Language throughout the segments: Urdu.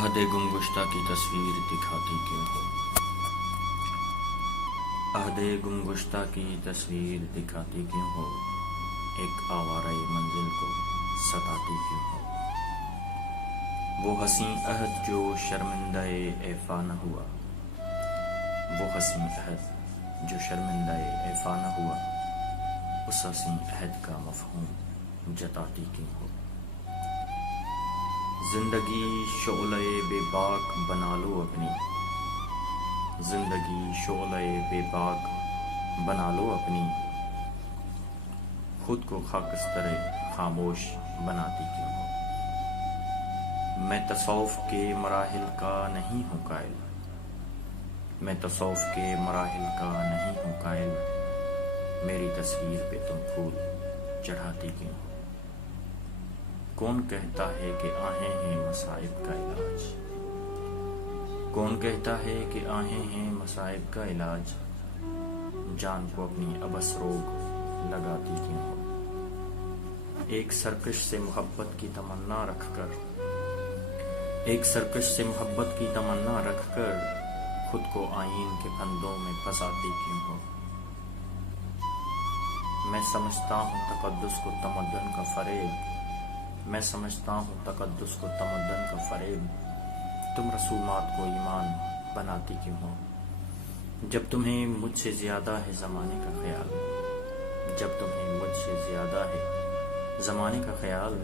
عہد گمگشتہ کی تصویر دکھاتی کیوں ہو؟ عہد گمگشتہ کی تصویر دکھاتی کیوں ہو؟ ایک آوارہ منزل کو ستاتی کیوں ہو؟ وہ حسین عہد جو شرمندہ ایفا نہ ہوا، وہ حسین عہد جو شرمندہ ایفا نہ ہوا، اس حسین عہد کا مفہوم جتاتی کیوں ہو؟ زندگی شعلہ بے باک بنا لو اپنی، زندگی شعلہ بے باک بنا لو اپنی، خود کو خاکستر خاموش بناتی کیوں ہو؟ میں تصوف کے مراحل کا نہیں ہوں قائل، میں تصوف کے مراحل کا نہیں ہوں قائل، میری تصویر پہ تم پھول چڑھاتی کیوں ہو؟ کون کہتا ہے کہ آہیں ہیں مصائب کا علاج، کون کہتا ہے کہ آہیں ہیں مصائب کا علاج، جان کو اپنی ابس روگ لگاتی کیوں ہو؟ ایک سرکش سے محبت کی تمنا رکھ کر، ایک سرکش سے محبت کی تمنا رکھ کر، خود کو آئین کے پھندوں میں پھنساتی کیوں ہو؟ میں سمجھتا ہوں تقدس کو تمدن کا فریب، میں سمجھتا ہوں تقدس کو تمدن کا فریب، تم رسومات کو ایمان بناتی کیوں ہو؟ جب تمہیں مجھ سے زیادہ ہے زمانے کا خیال، جب تمہیں مجھ سے زیادہ ہے زمانے کا خیال،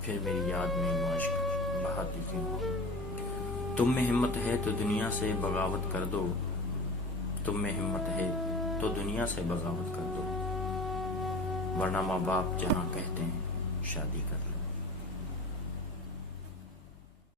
پھر میری یاد میں یوں اشک بہاتی کیوں ہو؟ تم میں ہمت ہے تو دنیا سے بغاوت کر دو، تم میں ہمت ہے تو دنیا سے بغاوت کر دو، ورنہ ماں باپ جہاں کہتے ہیں شادی کر لو۔